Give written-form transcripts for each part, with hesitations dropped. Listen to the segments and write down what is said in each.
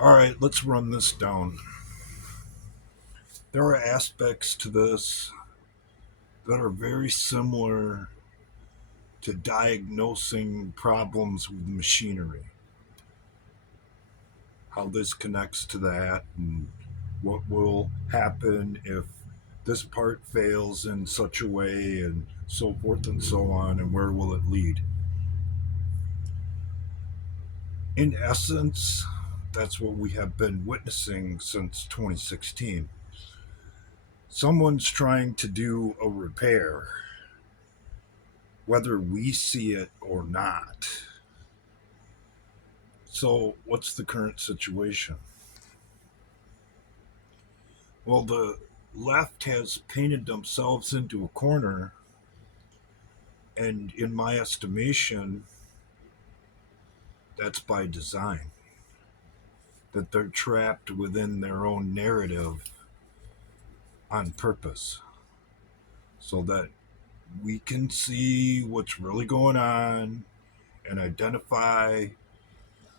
All right, let's run this down. There are aspects to this that are very similar to diagnosing problems with machinery. How this connects to that, and what will happen if this part fails in such a way, and so forth and so on, and where will it lead. In essence, that's what we have been witnessing since 2016. Someone's trying to do a repair, whether we see it or not. So, what's the current situation? Well, the left has painted themselves into a corner, and in my estimation, that's by design. That they're trapped within their own narrative on purpose, so that we can see what's really going on and identify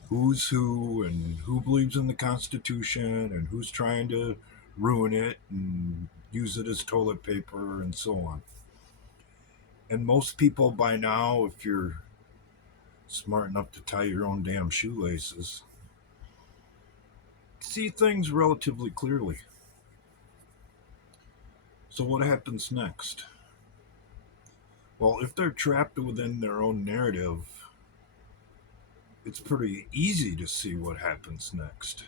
who's who and who believes in the Constitution and who's trying to ruin it and use it as toilet paper and so on. And most people by now, if you're smart enough to tie your own damn shoelaces, see things relatively clearly. So, what happens next? Well, if they're trapped within their own narrative, it's pretty easy to see what happens next.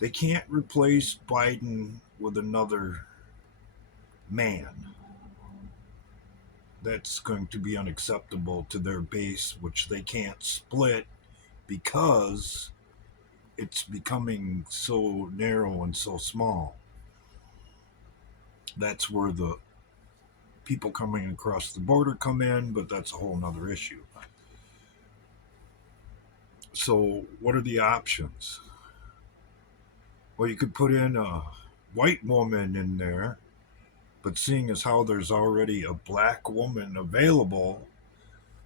They can't replace Biden with another man. That's going to be unacceptable to their base, which they can't split because it's becoming so narrow and so small. That's where the people coming across the border come in, but that's a whole nother issue. So, what are the options? Well, you could put in a white woman in there, but seeing as how there's already a black woman available,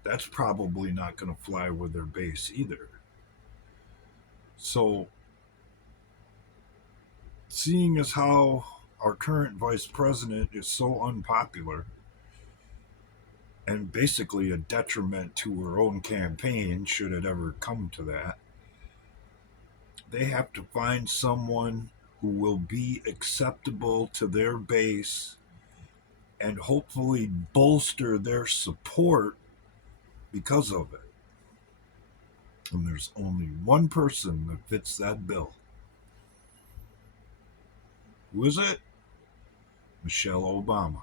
that's probably not going to fly with their base either. So, seeing as how our current vice president is so unpopular and basically a detriment to her own campaign, should it ever come to that, they have to find someone who will be acceptable to their base and hopefully bolster their support because of it. And there's only one person that fits that bill. Who is it? Michelle Obama.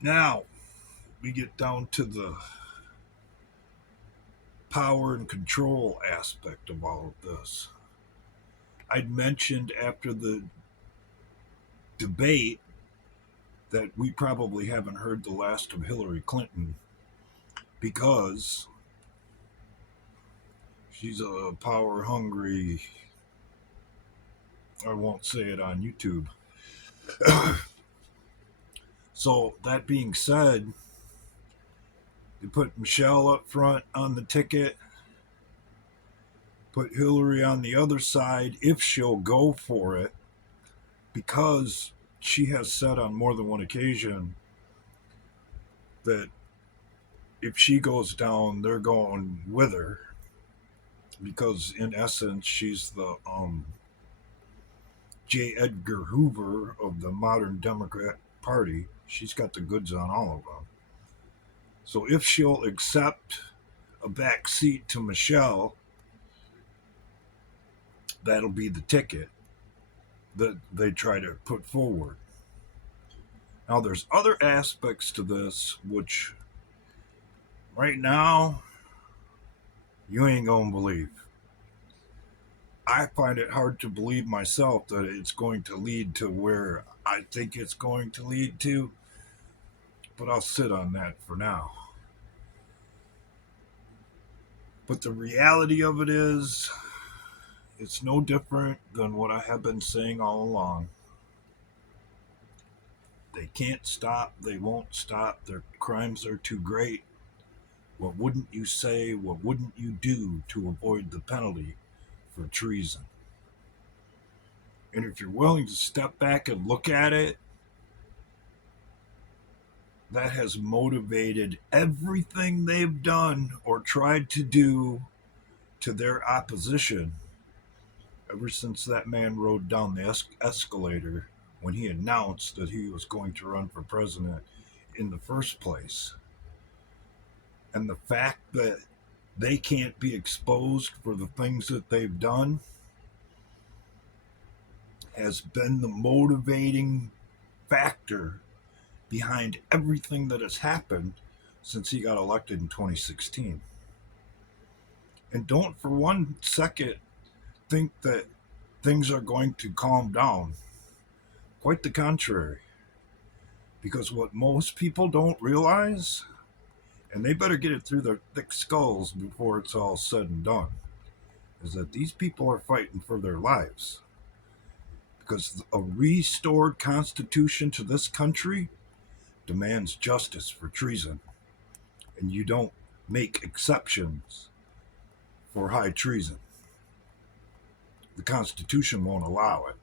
Now, we get down to the power and control aspect of all of this. I'd mentioned after the debate that we probably haven't heard the last of Hillary Clinton because she's a power hungry, I won't say it on YouTube. So, that being said, they put Michelle up front on the ticket, put Hillary on the other side if she'll go for it, because she has said on more than one occasion that if she goes down, they're going with her. Because in essence, she's the J. Edgar Hoover of the modern Democrat Party. She's got the goods on all of them. So if she'll accept a back seat to Michelle, that'll be the ticket that they try to put forward. Now, there's other aspects to this which right now you ain't gonna believe. I find it hard to believe myself that it's going to lead to where I think it's going to lead to, but I'll sit on that for now. But the reality of it is, it's no different than what I have been saying all along. They can't stop, they won't stop, their crimes are too great, What wouldn't you say? What wouldn't you do to avoid the penalty for treason? And if you're willing to step back and look at it, that has motivated everything they've done or tried to do to their opposition ever since that man rode down the escalator when he announced that he was going to run for president in the first place. And the fact that they can't be exposed for the things that they've done has been the motivating factor behind everything that has happened since he got elected in 2016. And don't for one second think that things are going to calm down. Quite the contrary. Because what most people don't realize, and they better get it through their thick skulls before it's all said and done, is that these people are fighting for their lives. Because a restored constitution to this country demands justice for treason. And you don't make exceptions for high treason. The Constitution won't allow it.